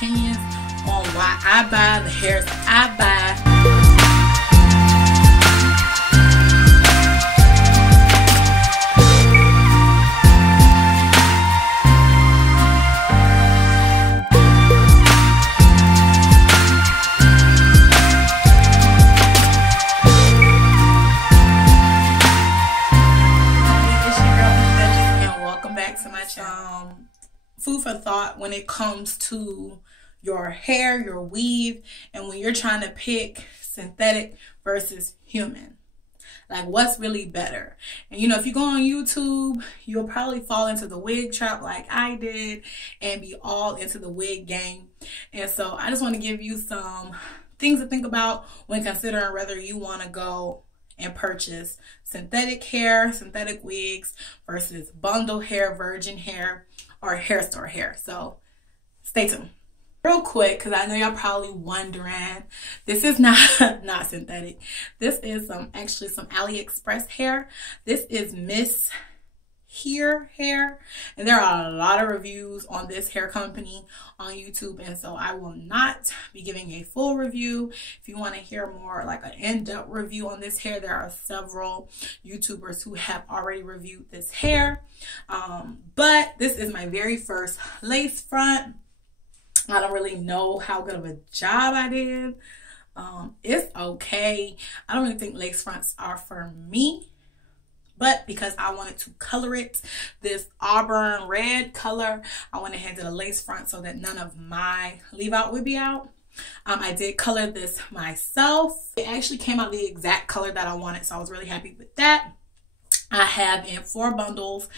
opinions on why I buy the hairs I buy. Food for thought when it comes to your hair, your weave, and when you're trying to pick synthetic versus human. Like, what's really better? And you know, if you go on YouTube, you'll probably fall into the wig trap like I did and be all into the wig game. And so I just want to give you some things to think about when considering whether you want to go and purchase synthetic hair, synthetic wigs versus bundle hair, virgin hair, or hair store hair. So stay tuned. Real quick, because I know y'all probably wondering, this is not synthetic. This is actually some AliExpress hair. This is Miss Here hair, and there are a lot of reviews on this hair company on YouTube, and so I will not be giving a full review. If you want to hear more like an in-depth review on this hair, there are several YouTubers who have already reviewed this hair. But this is my very first lace front. I don't really know how good of a job I did. It's okay. I don't really think lace fronts are for me. But because I wanted to color it this auburn red color, I went ahead and did a lace front so that none of my leave out would be out. I did color this myself. It actually came out the exact color that I wanted, so I was really happy with that. I have in 4 bundles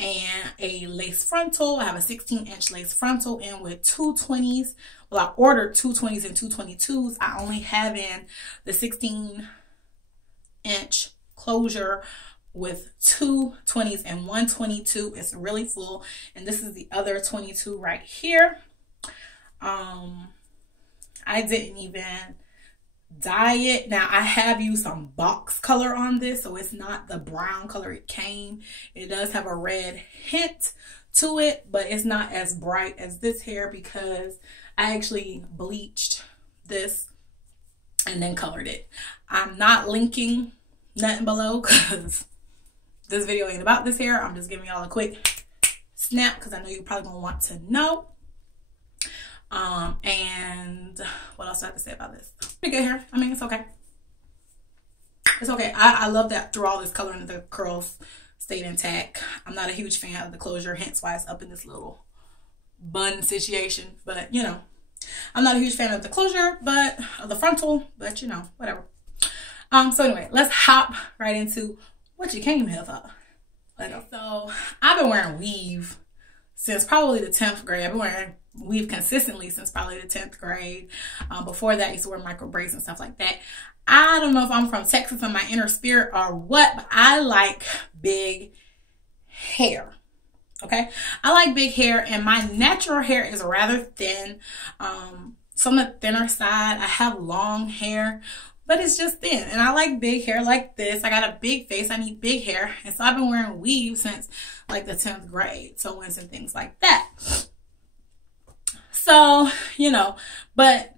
and a lace frontal. I have a 16-inch lace frontal in with 2 20s. Well, I ordered 2 20s and 2 22s. I only have in the 16-inch closure with 2 20s and 1 22. It's really full, and this is the other 22 right here. I didn't even dye it. Now I have used some box color on this, so it's not the brown color it came. It does have a red hint to it, but it's not as bright as this hair because I actually bleached this and then colored it. I'm not linking nothing below because this video ain't about this hair. I'm just giving y'all a quick snap because I know you're probably gonna want to know. And what else do I have to say about this? Pretty good hair. I mean, it's okay. It's okay. I love that through all this coloring, the curls stayed intact. I'm not a huge fan of the closure, hence why it's up in this little bun situation. But you know, I'm not a huge fan of the closure, but of the frontal. But you know, whatever. So anyway, let's hop right into what you came here for. So I've been wearing weave since probably the 10th grade. I've been wearing weave consistently since probably the 10th grade. Before that, I used to wear micro braids and stuff like that. I don't know if I'm from Texas in my inner spirit or what, but I like big hair. Okay, I like big hair, and my natural hair is rather thin. It's on the thinner side. I have long hair, but it's just thin, and I like big hair like this. I got a big face. I need big hair, and so I've been wearing weave since like the 10th grade, sewings and things like that. So, you know, but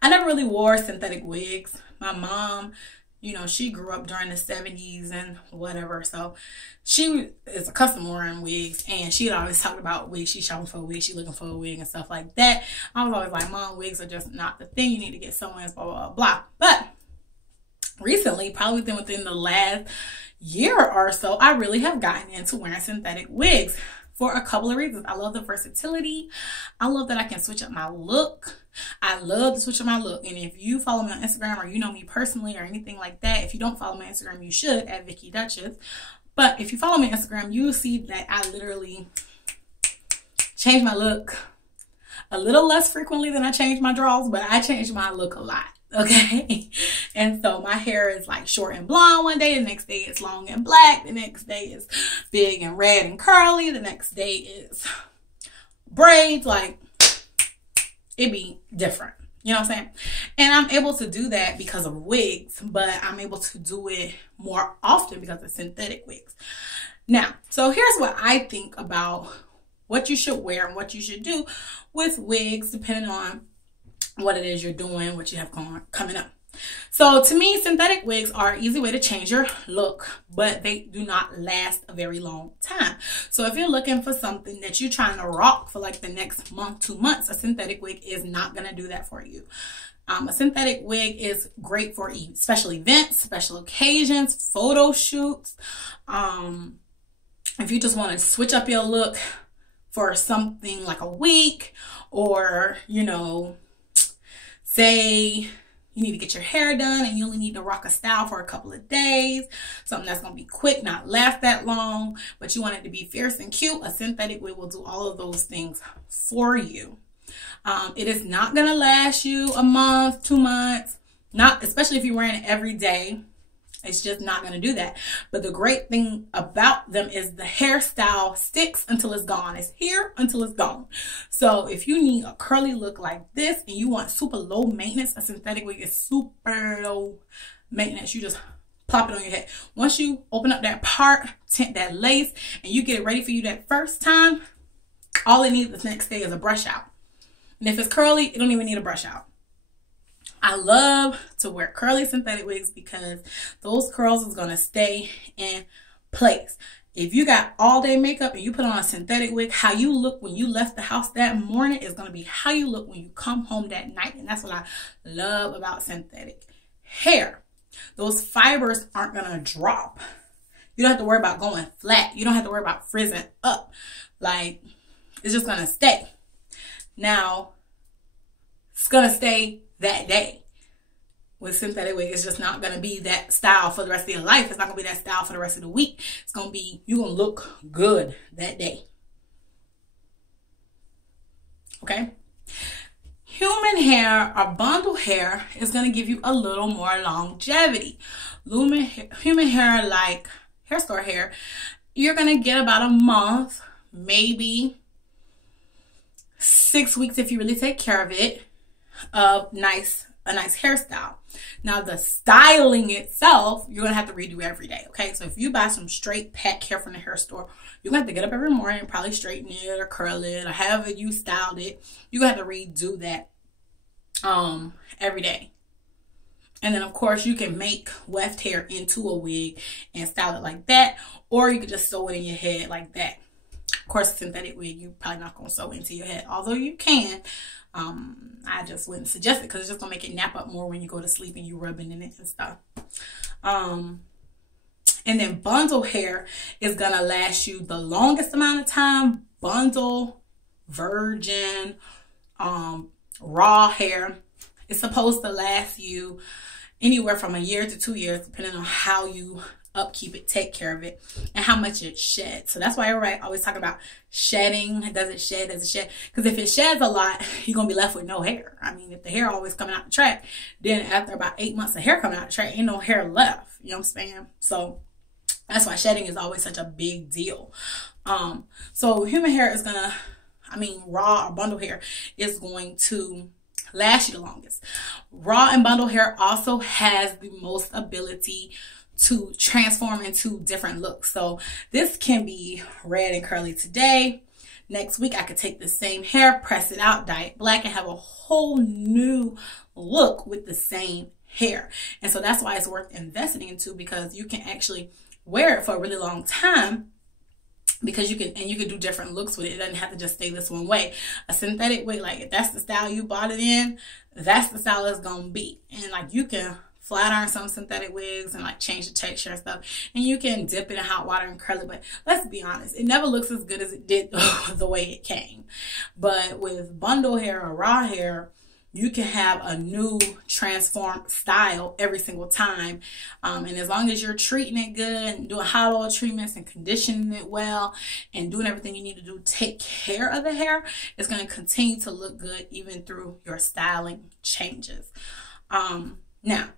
I never really wore synthetic wigs. My mom, you know, she grew up during the 70s and whatever, so she is accustomed to wearing wigs, and she'd always talk about wigs. She's shopping for a wig, she's looking for a wig and stuff like that. I was always like, Mom, wigs are just not the thing. You need to get sew-ins, blah, blah, blah. But recently, probably within the last year or so, I really have gotten into wearing synthetic wigs for a couple of reasons. I love the versatility. I love that I can switch up my look. I love to switch up my look. And if you follow me on Instagram, or you know me personally or anything like that, if you don't follow me on Instagram, you should, at Vicky Duchess. But if you follow me on Instagram, you'll see that I literally change my look a little less frequently than I change my draws, but I change my look a lot. Okay, and so my hair is like short and blonde one day, the next day it's long and black, the next day is big and red and curly, the next day is braids. Like, it be different, you know what I'm saying? And I'm able to do that because of wigs, but I'm able to do it more often because of synthetic wigs. Now, so here's what I think about what you should wear and what you should do with wigs, depending on what it is you're doing, what you have coming up. So to me, synthetic wigs are an easy way to change your look, but they do not last a very long time. So if you're looking for something that you're trying to rock for like the next month, 2 months, a synthetic wig is not going to do that for you. A synthetic wig is great for special events, special occasions, photo shoots. If you just want to switch up your look for something like a week, or, you know, say you need to get your hair done and you only need to rock a style for a couple of days, something that's going to be quick, not last that long, but you want it to be fierce and cute, a synthetic wig will do all of those things for you. It is not going to last you a month, 2 months, not especially if you're wearing it every day. It's just not going to do that. But the great thing about them is the hairstyle sticks until it's gone. It's here until it's gone. So if you need a curly look like this and you want super low maintenance, a synthetic wig is super low maintenance. You just plop it on your head. Once you open up that part, tint that lace, and you get it ready for you that first time, all it needs the next day is a brush out. And if it's curly, it don't even need a brush out. I love to wear curly synthetic wigs because those curls is going to stay in place. If you got all day makeup and you put on a synthetic wig, how you look when you left the house that morning is going to be how you look when you come home that night. And that's what I love about synthetic hair. Those fibers aren't going to drop. You don't have to worry about going flat. You don't have to worry about frizzing up. Like, it's just going to stay. Now, it's going to stay that day. With synthetic wig, it's just not going to be that style for the rest of your life. It's not going to be that style for the rest of the week. It's going to be, you're going to look good that day. Okay? Human hair or bundle hair is going to give you a little more longevity. Human hair, like hair store hair, you're going to get about a month, maybe 6 weeks if you really take care of it, of a nice hairstyle. Now the styling itself, you're gonna have to redo every day. Okay, so if you buy some straight pack hair from the hair store, you're gonna have to get up every morning and probably straighten it or curl it or however you styled it. You're gonna have to redo that every day. And then of course you can make weft hair into a wig and style it like that, or you could just sew it in your head like that. Of course, synthetic wig, you're probably not gonna sew into your head, although you can. I just wouldn't suggest it because it's just gonna make it nap up more when you go to sleep and you rubbing in it and stuff. And then bundle hair is gonna last you the longest amount of time. Bundle, virgin, raw hair is supposed to last you anywhere from a year to 2 years, depending on how you upkeep it, take care of it, and how much it sheds. So that's why everybody always talking about shedding. Does it shed? Does it shed? Because if it sheds a lot, you're gonna be left with no hair. I mean, if the hair always coming out the track, then after about 8 months of hair coming out the track, ain't no hair left. You know what I'm saying? So that's why shedding is always such a big deal. So human hair is gonna, raw or bundle hair is going to last you the longest. Raw and bundle hair also has the most ability to transform into different looks. So this can be red and curly today. Next week, I could take the same hair, press it out, dye it black, and have a whole new look with the same hair. And so that's why it's worth investing into, because you can actually wear it for a really long time, because you can do different looks with it. It doesn't have to just stay this one way. A synthetic wig, like if that's the style you bought it in, that's the style it's gonna be. And like you can flat iron some synthetic wigs and like change the texture and stuff, and you can dip it in hot water and curl it, but let's be honest, it never looks as good as it did the way it came. But with bundle hair or raw hair, you can have a new transformed style every single time, and as long as you're treating it good and doing hot oil treatments and conditioning it well and doing everything you need to do to take care of the hair, it's going to continue to look good even through your styling changes. Now,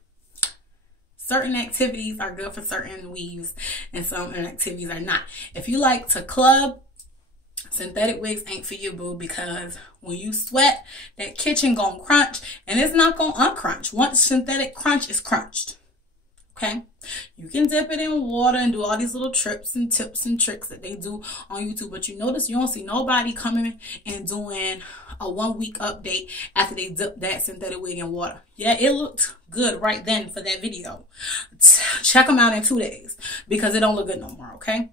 certain activities are good for certain weaves and some activities are not. If you like to club, synthetic wigs ain't for you, boo, because when you sweat, that kitchen gonna crunch, and it's not gonna uncrunch. Once synthetic crunch is crunched. Okay, you can dip it in water and do all these little trips and tips and tricks that they do on YouTube, but you notice you don't see nobody coming and doing a 1 week update after they dip that synthetic wig in water. Yeah, it looked good right then for that video. Check them out in 2 days because it don't look good no more. Okay,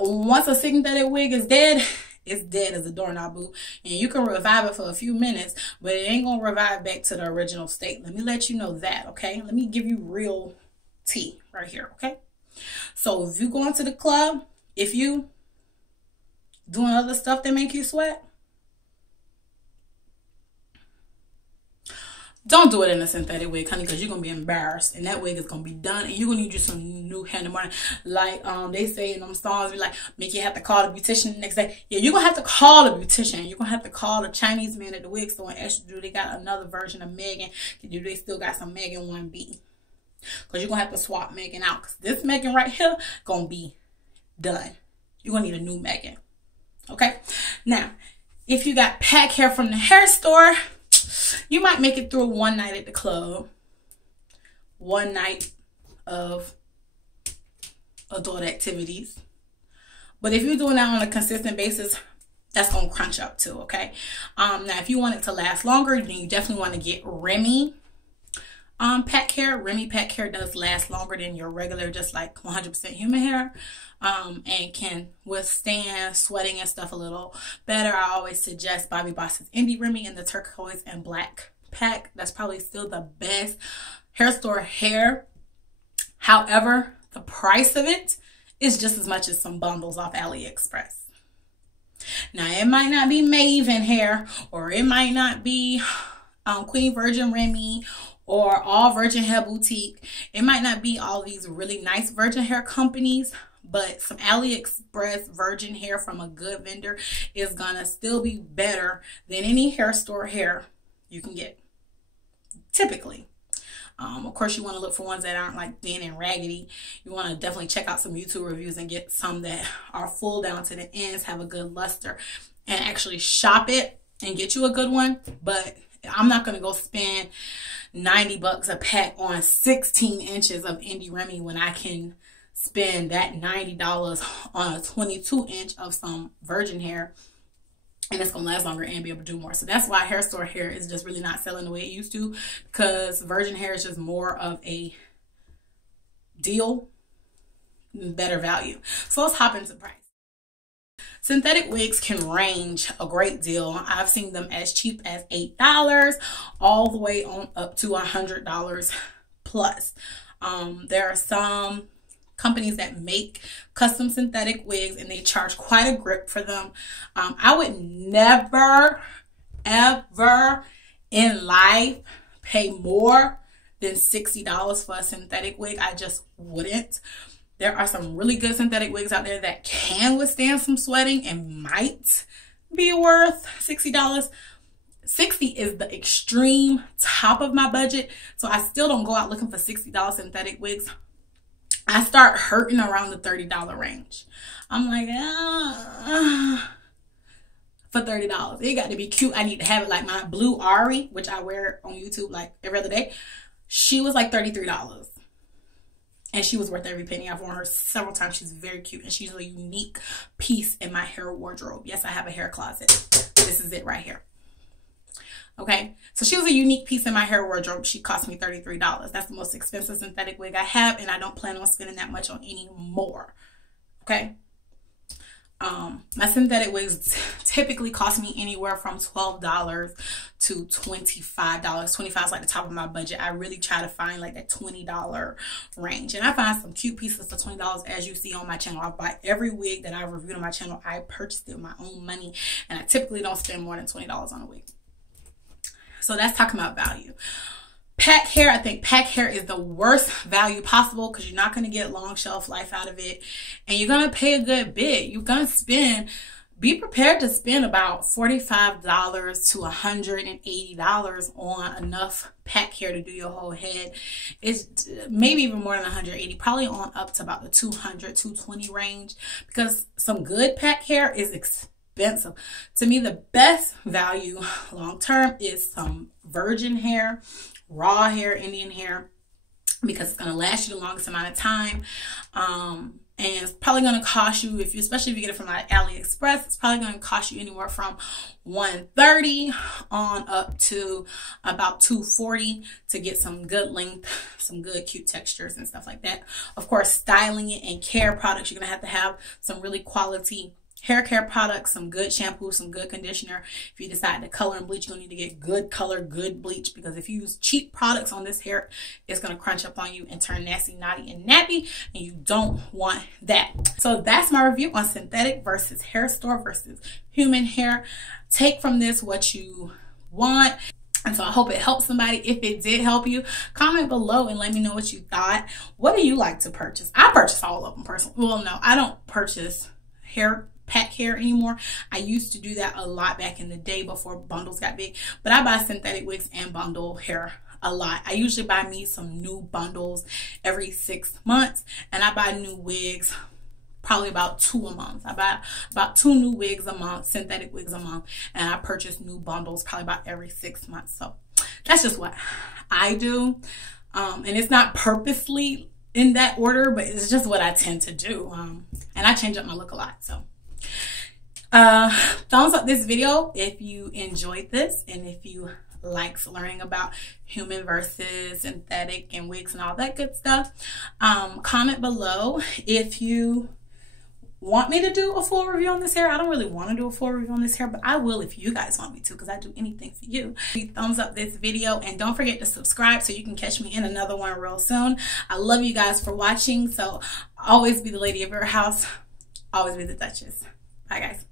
once a synthetic wig is dead, it's dead as a doorknob, boo. And you can revive it for a few minutes, but it ain't gonna revive back to the original state. Let me let you know that. Okay, let me give you real tea right here. Okay, so if you go into the club, if you doing other stuff that make you sweat, don't do it in a synthetic wig, honey, because you're gonna be embarrassed and that wig is gonna be done and you're gonna need you some new hair in the morning. Like they say in them songs, be like, make you have to call the beautician the next day. Yeah, you're gonna have to call the beautician. You're gonna have to call the Chinese man at the wig store and ask you, do they got another version of Megan? Do they still got some Megan 1B? Because you're gonna have to swap Megan out, because this Megan right here gonna be done. You're gonna need a new Megan. Okay, now if you got pack hair from the hair store, you might make it through one night at the club, 1 night of adult activities. But if you're doing that on a consistent basis, that's gonna crunch up too. Okay, now if you want it to last longer, then you definitely want to get Remy pack hair. Remy pack hair does last longer than your regular, just like 100% human hair, and can withstand sweating and stuff a little better. I always suggest Bobbi Boss's Indie Remy in the turquoise and black pack. That's probably still the best hair store hair. However, the price of it is just as much as some bundles off AliExpress. Now, it might not be Maven hair, or it might not be Queen Virgin Remy, or All Virgin Hair Boutique. It might not be all these really nice virgin hair companies, but some AliExpress virgin hair from a good vendor is gonna still be better than any hair store hair you can get, typically. Of course, you want to look for ones that aren't like thin and raggedy. You want to definitely check out some YouTube reviews and get some that are full down to the ends, have a good luster, and actually shop it and get you a good one. But I'm not going to go spend $90 a pack on 16 inches of Indie Remy when I can spend that $90 on a 22-inch of some virgin hair, and it's gonna last longer and be able to do more. So that's why hair store hair is just really not selling the way it used to, because virgin hair is just more of a deal, better value. So let's hop into price. Synthetic wigs can range a great deal. I've seen them as cheap as $8 all the way on up to $100 plus. There are some companies that make custom synthetic wigs and they charge quite a grip for them. I would never, ever in life pay more than $60 for a synthetic wig. I just wouldn't. There are some really good synthetic wigs out there that can withstand some sweating and might be worth $60. $60 is the extreme top of my budget, so I still don't go out looking for $60 synthetic wigs. I start hurting around the $30 range. I'm like, for $30. It got to be cute. I need to have it like my blue Ari, which I wear on YouTube like every other day. She was like $33. And she was worth every penny. I've worn her several times. She's very cute. And she's a unique piece in my hair wardrobe. Yes, I have a hair closet. This is it right here. Okay, so she was a unique piece in my hair wardrobe. She cost me $33. That's the most expensive synthetic wig I have, and I don't plan on spending that much on any more. Okay, my synthetic wigs typically cost me anywhere from $12 to $25. $25 is like the top of my budget. I really try to find like that $20 range, and I find some cute pieces for $20, as you see on my channel. I buy every wig that I reviewed on my channel. I purchased it with my own money, and I typically don't spend more than $20 on a wig. So that's talking about value. Pack hair, I think pack hair is the worst value possible because you're not going to get long shelf life out of it. And you're going to pay a good bit. You're going to spend, be prepared to spend about $45 to $180 on enough pack hair to do your whole head. It's maybe even more than $180, probably on up to about the $200, $220 range, because some good pack hair is expensive. To me, the best value long term is some virgin hair, raw hair, Indian hair. because it's going to last you the longest amount of time. And it's probably going to cost you, especially if you get it from like AliExpress, it's probably going to cost you anywhere from $130 on up to about $240 to get some good length, some good cute textures and stuff like that. Of course, styling it and care products, you're going to have some really quality hair care products, some good shampoo, some good conditioner. If you decide to color and bleach, you're going to need to get good color, good bleach, because if you use cheap products on this hair, it's going to crunch up on you and turn nasty, naughty, and nappy, and you don't want that. So that's my review on synthetic versus hair store versus human hair. Take from this what you want. And so I hope it helps somebody. If it did help you, comment below and let me know what you thought. What do you like to purchase? I purchase all of them personally. Well, no, I don't purchase pack hair anymore. I used to do that a lot back in the day before bundles got big, but I buy synthetic wigs and bundle hair a lot. I usually buy me some new bundles every 6 months, and I buy new wigs probably about 2 a month. I buy about 2 new wigs a month, synthetic wigs a month, and I purchase new bundles probably about every 6 months. So that's just what I do. And it's not purposely in that order, but it's just what I tend to do. And I change up my look a lot. So thumbs up this video if you enjoyed this, and if you liked learning about human versus synthetic and wigs and all that good stuff. Comment below if you want me to do a full review on this hair. I don't really want to do a full review on this hair, but I will if you guys want me to, because I do anything for you. Thumbs up this video, and don't forget to subscribe so you can catch me in another one real soon. I love you guys for watching. So always be the lady of your house, always be the Duchess. Bye guys.